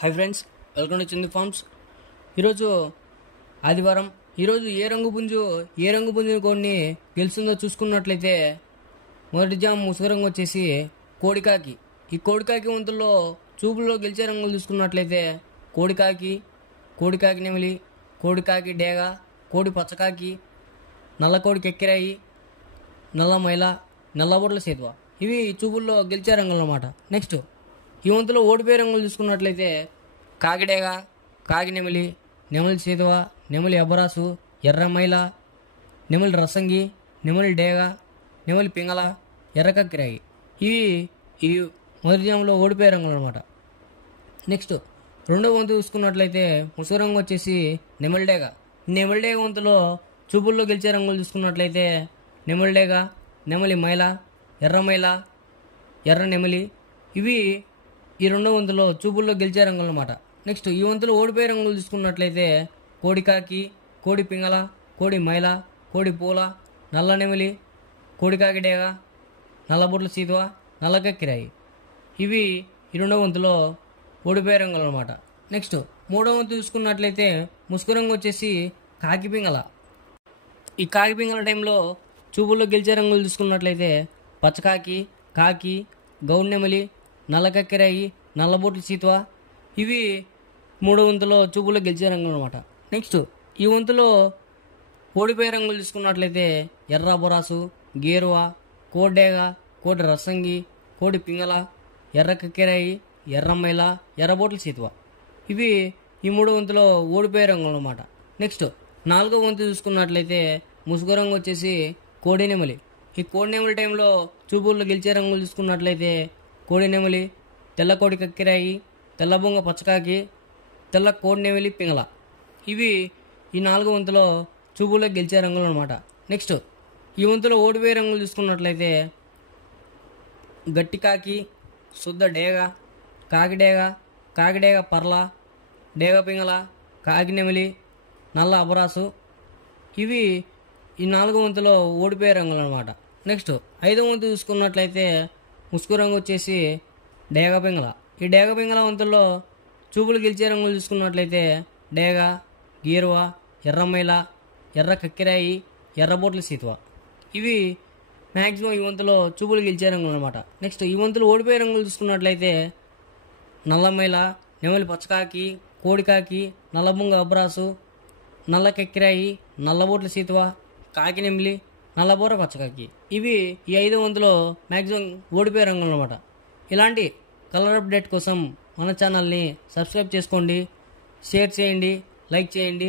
High friends, welcome to Chandu farms. ఈరోజు ఆదివారం. ఈరోజు ఏ రంగు పుంజుని కొన్ని గెలుస్తుందో చూసుకున్నట్లయితే మొదటి జామ్ ముసుగు రంగు వచ్చేసి కోడికాకి. ఈ కోడికాకి వంతుల్లో చూపుల్లో గెలిచే రంగులు చూసుకున్నట్లయితే కోడికాకి నెమిలి, కోడికాకి డేగ, కోడి పచ్చకాకి, నల్ల కోడి కెక్కిరాయి, నల్ల మైల, నల్లబొట్ల సేతువ. ఇవి చూపుల్లో గెలిచే రంగులు అన్నమాట. నెక్స్ట్ ఈ వంతులో ఓడిపోయే రంగులు చూసుకున్నట్లయితే కాకిడేగ, కాకి నెమిలి, నెమలి సేతువ, నెమలి అబ్బరాసు, ఎర్ర మైల, నెమలి రసంగి, నెమలి డేగ, నెమలి పింగళ, ఎర్ర కక్కిరాయి. ఇవి మొదటి జాములో ఓడిపోయే రంగులు అనమాట. నెక్స్ట్ రెండవ వంతు చూసుకున్నట్లయితే ముసుగు రంగు వచ్చేసి నెమలిడేగ. నెమలిడేగ వంతులో చూపుల్లో గెలిచే రంగులు చూసుకున్నట్లయితే నెమలిడేగ, నెమలి మైల, ఎర్ర మైల, ఎర్ర నెమలి. ఇవి ఈ రెండో వంతులో చూపుల్లో గెలిచే రంగులు అనమాట. నెక్స్ట్ ఈ వంతులో ఓడిపోయే రంగులు చూసుకున్నట్లయితే కోడికాకి, కోడి పింగళ, కోడి మైల, కోడి పూల, నల్ల నెమలి, కోడికాకి డేగ, నల్లబొట్ల సీతువ, నల్ల కక్కిరాయి. ఇవి ఈ రెండో వంతులో ఓడిపోయే రంగులు అనమాట. నెక్స్ట్ మూడో వంతు చూసుకున్నట్లయితే ముసుగు రంగు వచ్చేసి కాకి పింగళ. ఈ కాకి పింగళ టైంలో చూపుల్లో గెలిచే రంగులు చూసుకున్నట్లయితే పచ్చకాకి, కాకి, గౌడ్ నెమలి, నల్ల కక్కిరాయి, నల్లబొట్ల సీతువ. ఇవి మూడో వంతులో చూపుల్లో గెలిచే రంగులు అనమాట. నెక్స్ట్ ఈ వంతులో ఓడిపోయే రంగులు చూసుకున్నట్లయితే ఎర్ర బొరాసు, గేరువ, కోడేగ, కోడి రసంగి, కోడి పింగళ, ఎర్ర కక్కిరాయి, ఎర్ర మైల, ఎర్రబొట్ల సీతువ. ఇవి ఈ మూడో వంతులో ఓడిపోయే రంగులు అనమాట. నెక్స్ట్ నాలుగో వంతు చూసుకున్నట్లయితే ముసుగు రంగు వచ్చేసి కోడి నెమలి. ఈ కోడి నెమలి టైంలో చూపుల్లో గెలిచే రంగులు చూసుకున్నట్లయితే కోడి నెమలి, తెల్ల కోడి కక్కిరాయి, తెల్ల బొంగ పచ్చకాకి, తెల్ల కోడి నెమలి పింగళ. ఇవి ఈ నాలుగో వంతులో చూపుల్లో గెలిచే రంగులు అనమాట. నెక్స్ట్ ఈ వంతులో ఓడిపోయే రంగులు చూసుకున్నట్లయితే గట్టి కాకి, శుద్ధ డేగ, కాకిడేగ పర్ల, డేగ పింగళ, కాకి నెమలి, నల్ల అబరాసు. ఇవి ఈ నాలుగో వంతులో ఓడిపోయే రంగులు అనమాట. నెక్స్ట్ ఐదో వంతు చూసుకున్నట్లయితే ముసుగు రంగు వచ్చేసి డేగ పింగళ. ఈ డేగ పింగళ వంతుల్లో చూపులు గెలిచే రంగులు చూసుకున్నట్లయితే డేగ, గీరువ, ఎర్రమైల, ఎర్ర కక్కిరాయి, ఎర్రబొట్ల సీతువ. ఇవి మ్యాక్సిమం ఈ వంతులో చూపులు గెలిచే రంగులు అనమాట. నెక్స్ట్ ఈ వంతులు ఓడిపోయే రంగులు చూసుకున్నట్లయితే నల్లమైల, నెమలి పచ్చకాకి, కోడికాకి, నల్లబొంగ అబ్రాసు, నల్ల కక్కిరాయి, నల్లబొట్ల సీతువ, కాకి నెమిలి, నల్లబోర పచ్చకాకి. ఇవి ఈ 5 వంతులో మ్యాక్సిమం ఓడిపోయే రంగులు అనమాట. ఇలాంటి కలర్ అప్డేట్ కోసం మన ఛానల్ని సబ్స్క్రైబ్ చేసుకోండి, షేర్ చేయండి, లైక్ చేయండి.